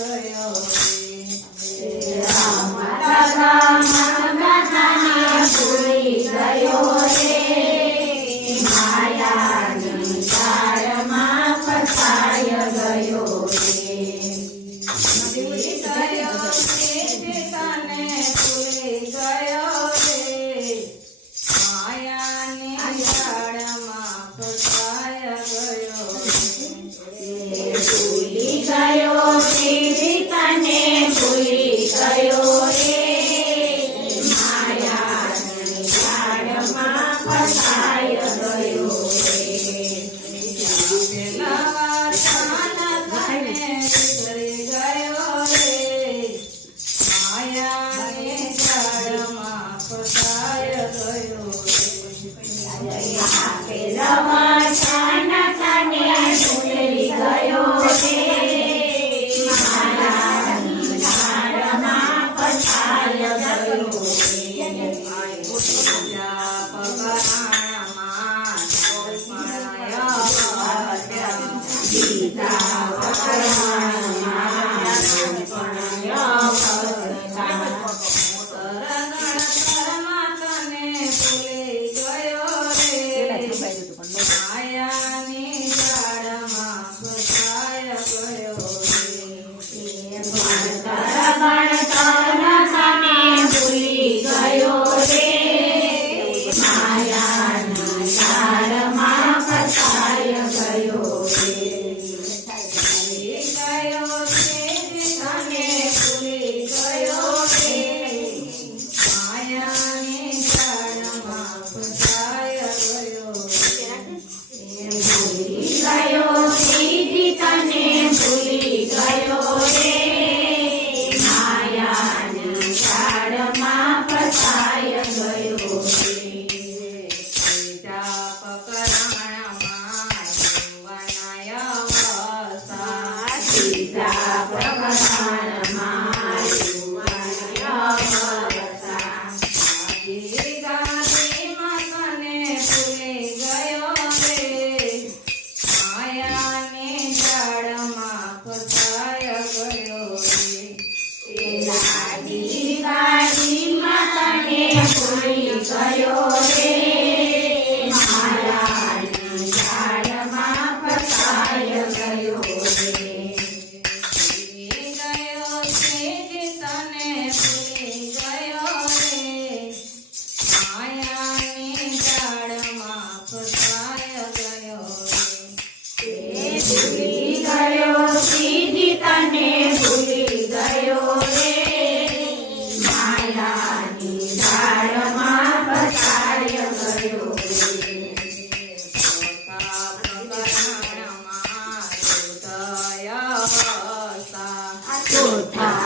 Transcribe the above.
ગયો રે રામ બધાને ભૂલી ગયો રે માયાની જાળમાં ફસાય ગયો રે ભૂલી ગયો સીતાને ભૂલી ગયો રે માયાની જાળમાં ફસાય ગયો રે ભૂલી ગયો સીતાને ભૂલી ગયો રે માયાની જાળમાં ફસાય ગયો રે પેલા ચાલકને વિસરી ગયો રે માયાની જાળમાં ફસાય ગયો રે પેલા ચાનકને ભૂલી ગયો રે માયાની જાળમાં ફસાય ગયો સીતા પકડાણમાં નાનપણય ભરતા માયાની જાળમાં ફસાય ગયો રે ભણતરને ભૂલી ગયો રે માયાના જાળમાં ફસાય ગયો રે ભૂલી ગયો સીતાને ભૂલી ગયો રે માયાની જાળમાં ફસાય ગયો ભૂલી ગયો સીધી તને ભૂલી ગયો રે માયાની જાળમાં ફસાય ગયો રે સીતા પકડાણમાં યુવાનાય વસા સીતા પકડાણમાં યુવાનય વસા ગાદીમાં તને ભૂલી ગયો રે માયાની જાળમાં ફસાય ગયો રે લાડી ગાડીમાં તને ભૂલી ગયો રે માયાની જાળમાં ફસાય ગયો રે ભૂલી ગયો સીતાને ભૂલી ગયો રે માયાની જાળમાં ફસાય ગયો રે ભૂલી ગયો સીધી તને ભૂલી ગયો રે માયાની જાળમાં ફસાય ગયો રે ચોથા